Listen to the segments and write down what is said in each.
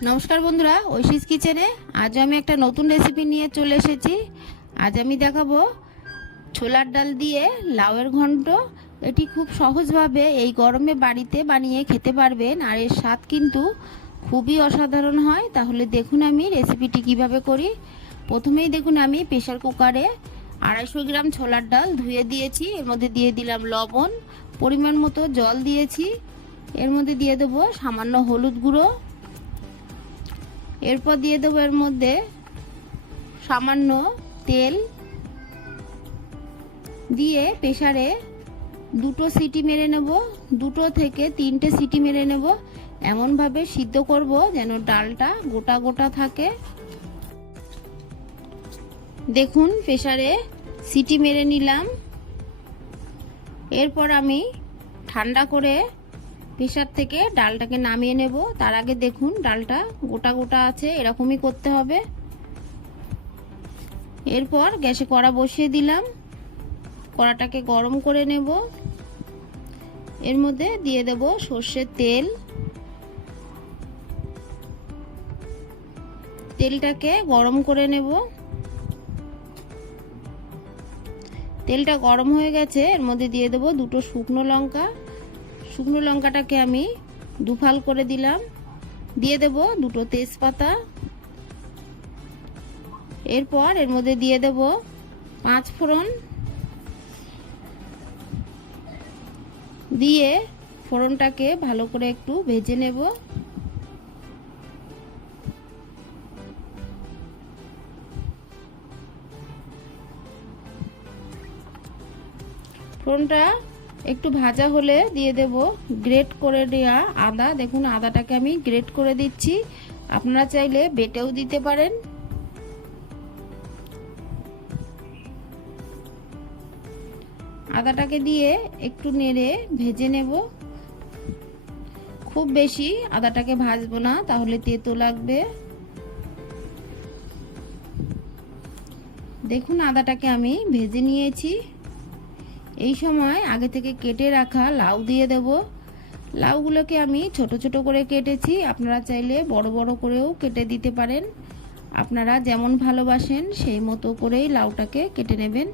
নমস্কার বন্ধুরা, ঐশিস কিচেনে। আজ আমি একটা নতুন রেসিপি নিয়ে চলে এসেছি। আজ আমি দেখাবো ছোলার ডাল দিয়ে লাউয়ের ঘন্ট। এটি খুব সহজভাবে এই গরমে বাড়িতে বানিয়ে খেতে পারবেন, আর এর স্বাদ কিন্তু খুবই অসাধারণ হয়। তাহলে দেখুন আমি রেসিপিটি কীভাবে করি। প্রথমেই দেখুন আমি প্রেশার কুকারে আড়াইশো গ্রাম ছোলার ডাল ধুয়ে দিয়েছি। এর মধ্যে দিয়ে দিলাম লবণ, পরিমাণ মতো জল দিয়েছি। এর মধ্যে দিয়ে দেবো সামান্য হলুদ গুঁড়ো এরপর দিয়ে দেবো এর মধ্যে সামান্য তেল দিয়ে প্রেশারে দুটো সিটি মেরে নেব, দুটো থেকে তিনটে সিটি মেরে নেব। এমনভাবে সিদ্ধ করব যেন ডালটা গোটা গোটা থাকে। দেখুন প্রেশারে সিটি মেরে নিলাম। এরপর আমি ঠান্ডা করে প্রেসার থেকে ডালটাকে নামিয়ে নেব। তার আগে দেখুন ডালটা গোটা গোটা আছে, এরকমই করতে হবে। এরপর গ্যাসে কড়া বসিয়ে দিলাম। কড়াটাকে গরম করে নেব। এর মধ্যে দিয়ে দেব সর্ষের তেল। তেলটাকে গরম করে নেব। তেলটা গরম হয়ে গেছে, এর মধ্যে দিয়ে দেবো দুটো শুকনো লঙ্কা। শুকনো লঙ্কাটাকে আমি দুফাল করে দিলাম। দিয়ে দেব দুটো তেজপাতা। এরপর এর মধ্যে দিয়ে দেব পাঁচ ফোড়ন। দিয়ে ফোড়নটাকে ভালো করে একটু ভেজে নেব। ফোড়নটা একটু ভাজা হলে দিয়ে দেব। গ্রেট করে দেওয়া আদা। দেখুন, আদাটাকে আমি গ্রেট করে দিচ্ছি। আপনারা চাইলে বেটেও দিতে পারেন। আদাটাকে দিয়ে একটু নেড়ে ভেজে নেব। খুব বেশি আদাটাকে ভাজবো না, তাহলে তেতো লাগবে। দেখুন, আদাটাকে আমি ভেজে নিয়েছি। এই সময় আগে থেকে কেটে রাখা লাউ দিয়ে দেব। লাউগুলোকে আমি ছোট ছোট করে কেটেছি। আপনারা চাইলে বড় বড় করেও কেটে দিতে পারেন। আপনারা যেমন ভালোবাসেন, সেই মতো করেই লাউটাকে কেটে নেবেন।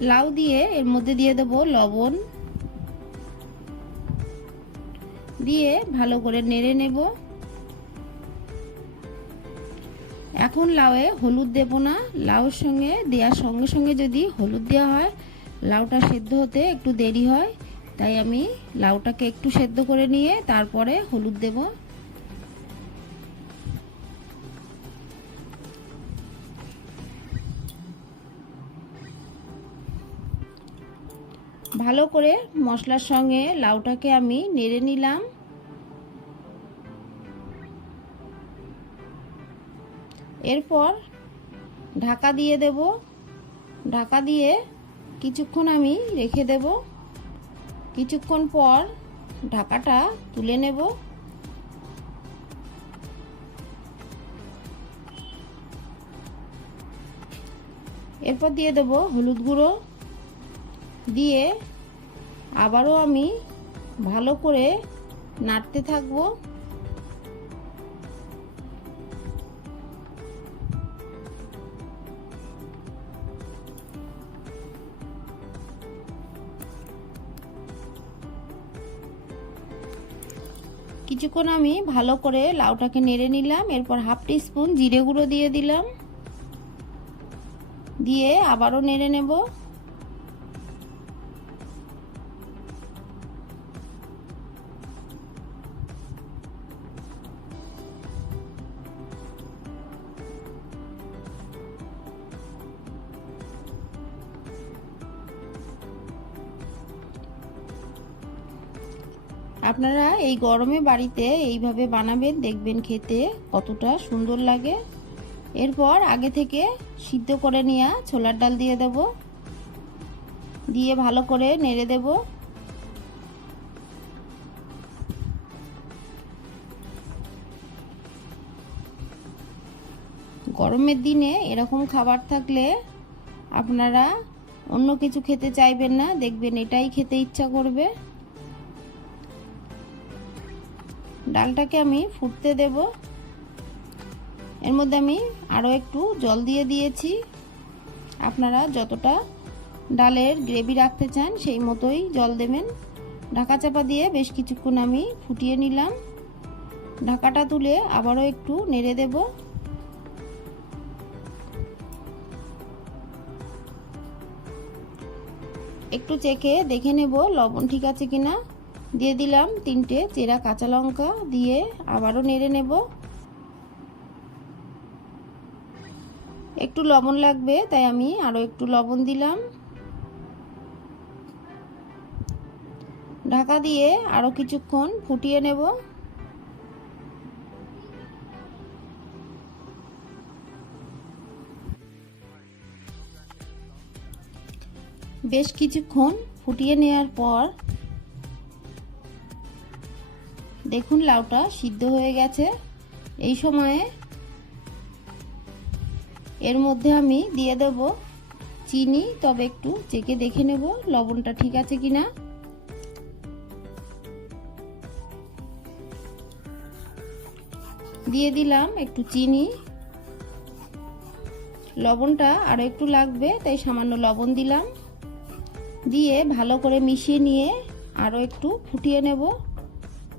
লাউ দিয়ে এর মধ্যে দিয়ে দেব লবণ। দিয়ে ভালো করে নেড়ে নেব। এখন লাউয়ে হলুদ দেব না। লাউর সঙ্গে দেওয়ার সঙ্গে সঙ্গে যদি হলুদ দেওয়া হয়, লাউটা সেদ্ধ হতে একটু দেরি হয়, তাই আমি লাউটাকে একটু সেদ্ধ করে নিয়ে তারপরে হলুদ দেব। ভালো করে মশলার সঙ্গে লাউটাকে আমি নেড়ে নিলাম। এরপর ঢাকা দিয়ে দেব। ঢাকা দিয়ে কিছুক্ষণ আমি রেখে দেব। কিছুক্ষণ পর ঢাকাটা তুলে নেব। এরপর দিয়ে দেব হলুদ গুঁড়ো। দিয়ে আবারও আমি ভালো করে নাড়তে থাকব। কিছুক্ষণ আমি ভালো করে লাউটাকে নেড়ে নিলাম, এরপর হাফ টি স্পুন জিরে গুঁড়ো দিয়ে দিলাম। দিয়ে আবারও নেড়ে নেব। আপনারা এই গরমে বাড়িতে এইভাবে বানাবেন, দেখবেন খেতে কতটা সুন্দর লাগে। এরপর আগে থেকে সিদ্ধ করে নেওয়া ছোলার ডাল দিয়ে দেব। দিয়ে ভালো করে নেড়ে দেব। গরমের দিনে এরকম খাবার থাকলে আপনারা অন্য কিছু খেতে চাইবেন না, দেখবেন এটাই খেতে ইচ্ছা করবে। ডালটাকে আমি ফুটতে দেব। এর মধ্যে আমি আরও একটু জল দিয়ে দিয়েছি। আপনারা যতটা ডালের গ্রেভি রাখতে চান, সেই মতোই জল দেবেন। ঢাকা চাপা দিয়ে বেশ কিছুক্ষণ আমি ফুটিয়ে নিলাম। ঢাকাটা তুলে আবারও একটু নেড়ে দেব। একটু চেখে দেখে নেব লবণ ঠিক আছে কিনা। দিয়ে দিলাম তিনটে চেরা কাঁচা লঙ্কা দিয়ে আবারও নেড়ে নেব। একটু লবণ লাগবে, তাই আমি আরও একটু লবণ দিলাম। ঢাকা দিয়ে আরও কিছুক্ষণ ফুটিয়ে নেব। বেশ কিছুক্ষণ ফুটিয়ে নেওয়ার পর দেখুন লাউটা সিদ্ধ হয়ে গেছে। এই সময়ে এর মধ্যে আমি দিয়ে দেব চিনি, তবে একটু চেকে দেখে নেব লবণটা ঠিক আছে কিনা। দিয়ে দিলাম একটু চিনি। লবণটা আরও একটু লাগবে, তাই সামান্য লবণ দিলাম। দিয়ে ভালো করে মিশিয়ে নিয়ে আরও একটু ফুটিয়ে নেব।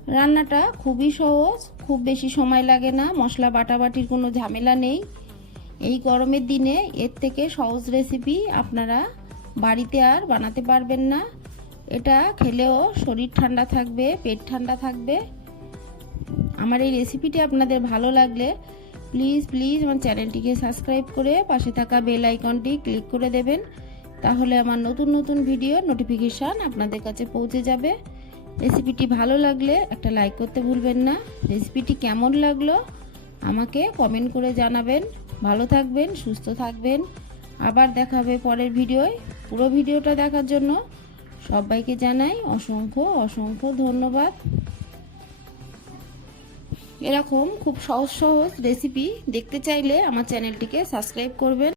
রান্নাটা খুবই সহজ, খুব বেশি সময় লাগে না, মশলা বাটাবাটির কোনো ঝামেলা নেই। এই গরমের দিনে এর থেকে সহজ রেসিপি আপনারা বাড়িতে আর বানাতে পারবেন না। এটা খেলেও শরীর ঠান্ডা থাকবে, পেট ঠান্ডা থাকবে। আমার এই রেসিপিটি আপনাদের ভালো লাগলে প্লিজ প্লিজ আমার চ্যানেলটিকে সাবস্ক্রাইব করে পাশে থাকা বেল আইকনটি ক্লিক করে দেবেন। তাহলে আমার নতুন নতুন ভিডিও নোটিফিকেশান আপনাদের কাছে পৌঁছে যাবে। রেসিপিটি ভালো লাগলে একটা লাইক করতে ভুলবেন না। রেসিপিটি কেমন লাগল আমাকে কমেন্ট করে জানাবেন। ভালো থাকবেন, সুস্থ থাকবেন। আবার দেখাবে পরের ভিডিওয়। পুরো ভিডিওটা দেখার জন্য সবাইকে জানাই অসংখ্য অসংখ্য ধন্যবাদ। এরকম খুব সহজ সহজ রেসিপি দেখতে চাইলে আমার চ্যানেলটিকে সাবস্ক্রাইব করবেন।